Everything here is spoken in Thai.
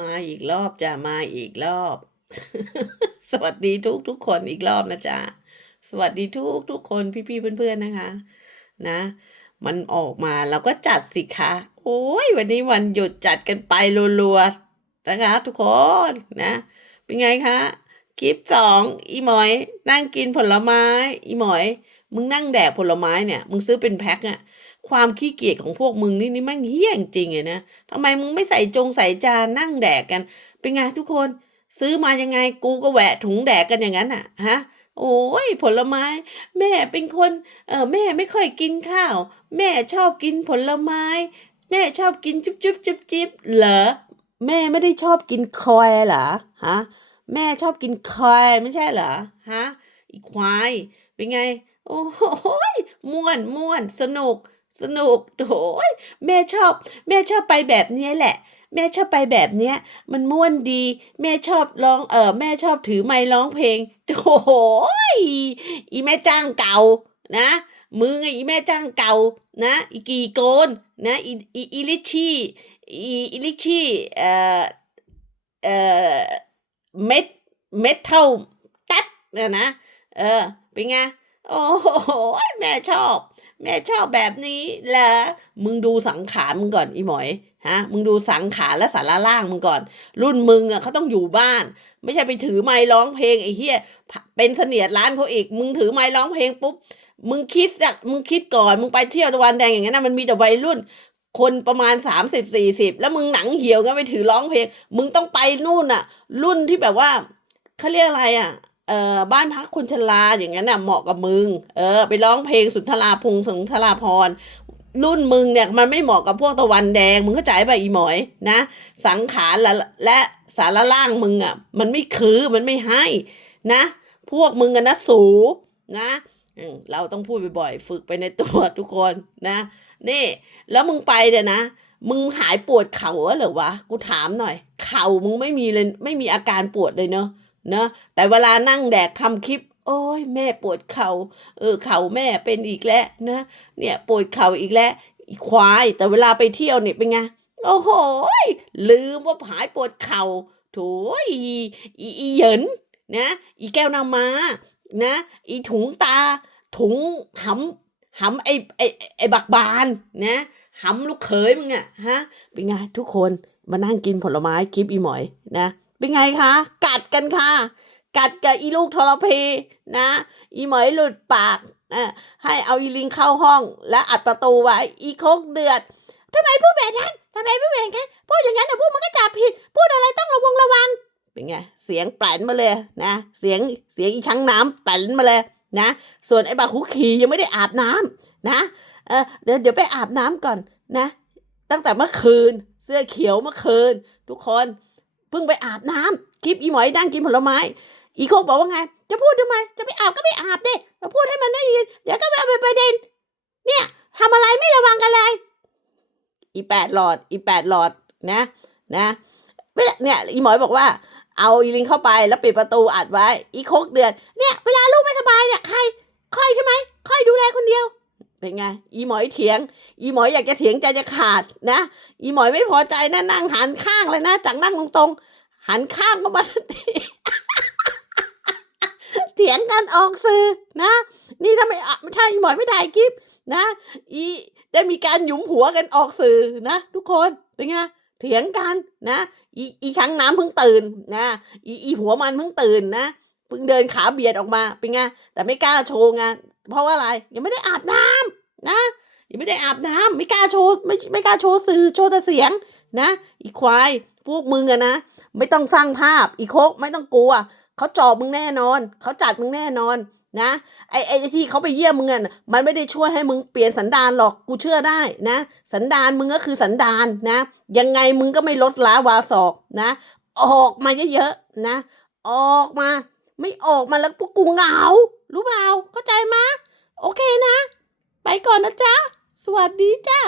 มาอีกรอบจ้ะมาอีกรอบ สวัสดีทุกทุกคนอีกรอบนะจ๊ะสวัสดีทุกทุกคนพี่ๆเพื่อนๆนะคะ นะ มันออกมาเราก็จัดสิคะโอ้ยวันนี้วันหยุดจัดกันไปรัวๆนะคะทุกคนนะ เป็นไงคะคลิปสองอีหมอย นั่งกินผลไม้ อีหมอย มึงนั่งแดกผลไม้เนี่ย มึงซื้อเป็นแพ็คอะ ความขี้เกียจของพวกมึงนี่นี่แม่งเหี้ยจริงๆเลยนะทำไมมึงไม่ใส่จงใส่จานนั่งแดกกัน เป็นไงทุกคน ซื้อมายังไงกูก็แหวะถุงแดกกันอย่างนั้นอะฮะโอ้ยผลไม้ แม่เป็นคนเออแม่ไม่ค่อยกินข้าว แม่ชอบกินผลไม้ แม่ชอบกินจุ๊บจุ๊บจุ๊บจิ๊บเหรอแม่ไม่ได้ชอบกินคอยเหรอฮะแม่ชอบกินคอยไม่ใช่เหรอฮะอีควายเป็นไง โอ้โหยม่วนม่วนสนุก สนุกโถยแม่ชอบ แม่ชอบไปแบบนี้แหละ แม่ชอบไปแบบเนี้ย มันม่วนดี แม่ชอบร้องเออแม่ชอบถือไมค์ร้องเพลงโอ้โหยอีแม่จ้างเก่านะมึงไอีแม่จ้างเก่านะอีกีโกนนะอีอีอีลิชี่อีอีลิชี่เอ่อเอ่อเม็ดเม็ดเท่าตัดเนี่ยนะเออเป็นไงโอ้โหแม่ชอบ แม่ชอบแบบนี้เหรอมึงดูสังขารมึงก่อนอีหมอยฮะมึงดูสังขารและสาระล่างมึงก่อน รุ่นมึงอะเขาต้องอยู่บ้าน ไม่ใช่ไปถือไม้ร้องเพลงไอ้เหี้ยเป็นเสนียดร้านเขาอีก มึงถือไม้ร้องเพลงปุ๊บมึงคิดอะมึงคิดก่อนมึงไปเที่ยวตะวันแดงอย่างนั้นนะมันมีแต่วัยรุ่น คนประมาณสามสิบสี่สิบแล้วมึงหนังเหี่ยวกันไปถือร้องเพลง มึงต้องไปนู่นอะ รุ่นที่แบบว่าเขาเรียกอะไรอะ อ่อบ้านพักคนชราอย่างนั้นน่ะเหมาะกับมึง เออ ไปร้องเพลงสุนทราพงษ์สุนทราพรรุ่นมึงเนี่ยมันไม่เหมาะกับพวกตะวันแดง มึงเข้าใจป่ะอีหมอยนะ สังขารและและสารล่างมึงอะ มันไม่คือมันไม่ให้นะ พวกมึงกันนะสูนะเราต้องพูดบ่อยๆฝึกไปในตัวทุกคนนะนี่แล้วมึงไปเดี๋ยนะมึงหายปวดเข่าเหรอวะ กูถามหน่อย เข่ามึงไม่มีเลยไม่มีอาการปวดเลยเนอะ เนอะแต่เวลานั่งแดกทำคลิป โอ้ยแม่ปวดเขา่าเออเข่าแม่เป็นอีกแล้วนะเนี่ยปวดเข่าอีกแล้วควายแต่เวลาไปเที่ยวเนี่ยเป็นไงโอ้โหลืมว่าหายปวดเข่าโถยอีอีอีเหยินนะอีแก้วนามานะอีถุงตา ถุงหำหำไอไอไอบักบานนะหำลูกเขยมึงอะฮะเป็นไงทุกคนมานั่งกินผลไม้คลิปอีหมอยนะเป็นไงคะ กัดกันค่ะ กัดกับอีลูกทรพีนะ อีหมอยหลุดปากอให้เอาอีลิงเข้าห้อง และอัดประตูไว้ อีโคกเดือดทำไมพูดแบบนั้นทำไมพูดแบบนั้นพูดอย่างนั้นเดี๋ยวพูดมันก็จับผิด พูดอะไรต้องระวังระวัง เป็นไง เสียงแปลนมาเลยนะ เสียงเสียงอีช้างน้ำแปลนมาเลยนะ ส่วนไอ้บาคุขียังไม่ได้อาบน้ำนะเออเดี๋ยวเดี๋ยวไปอาบน้ำก่อนนะ ตั้งแต่เมื่อคืน เสื้อเขียวเมื่อคืน ทุกคน เพิ่งไปอาบน้ำคลิปอีหมอยนั่งกินผลไม้ อีโคกบอกว่าไง จะพูดทำไม จะไปอาบก็ไปอาบดิมาพูดให้มันได้ยิน เดี๋ยวก็ไปเอาไปประเด็น เนี่ยทำอะไรไม่ระวังกันเลยอีแปดหลอด อีแปดหลอดนะ นะเนี่ยอีหมอยบอกว่า เอาอีลิงเข้าไปแล้วปิดประตูอัดไว้ อีโคกเดือน เนี่ย เวลาลูกไม่สบายเนี่ยใครคอยใช่ไหมคอยดูแลคนเดียว เป็นไง อีหมอยเถียง อีหมอยอยากจะเถียงใจจะขาดนะ อีหมอยไม่พอใจนะนั่งหันข้างเลยนะ จากนั่งตรงๆ หันข้างก็มาทันทีเถียงกันออกสื่อนะ นี่ถ้าไม่อะถ้าอีหมอยไม่ถ่ายคลิปนะ อีได้มีการหยุมหัวกันออกสื่อนะ ทุกคนเป็นไงเถียงกันนะ อีอีช้างน้ำเพิ่งตื่นนะอีอีหัวมันเพิ่งตื่นนะเพิ่งเดินขาเบียดออกมาเป็นไงแต่ไม่กล้าโชว์ไงเพราะว่าอะไรยังไม่ได้อาบน้ำ นะยังไม่ได้อาบน้ำไม่กล้าโชว์ไม่ไม่กล้าโชว์สื่อโชว์แต่เสียงนะ อีควายพวกมึงอะนะไม่ต้องสร้างภาพอีโคกไม่ต้องกลัวเขาจอบมึงแน่นอนเขาจัดมึงแน่นอนนะไอ้ไอ้ที่เขาไปเยี่ยมมึงอะมันไม่ได้ช่วยให้มึงเปลี่ยนสันดานหรอกกูเชื่อได้นะ สันดานมึงก็คือสันดานนะ ยังไงมึงก็ไม่ลดล้าวาศอกนะ ออกมาเยอะๆนะ ออกมา ไม่ออกมาแล้วพวกกูเหงา รู้เปล่าเข้าใจมะโอเคนะ ไปก่อนนะจ๊ะ สวัสดีจ้า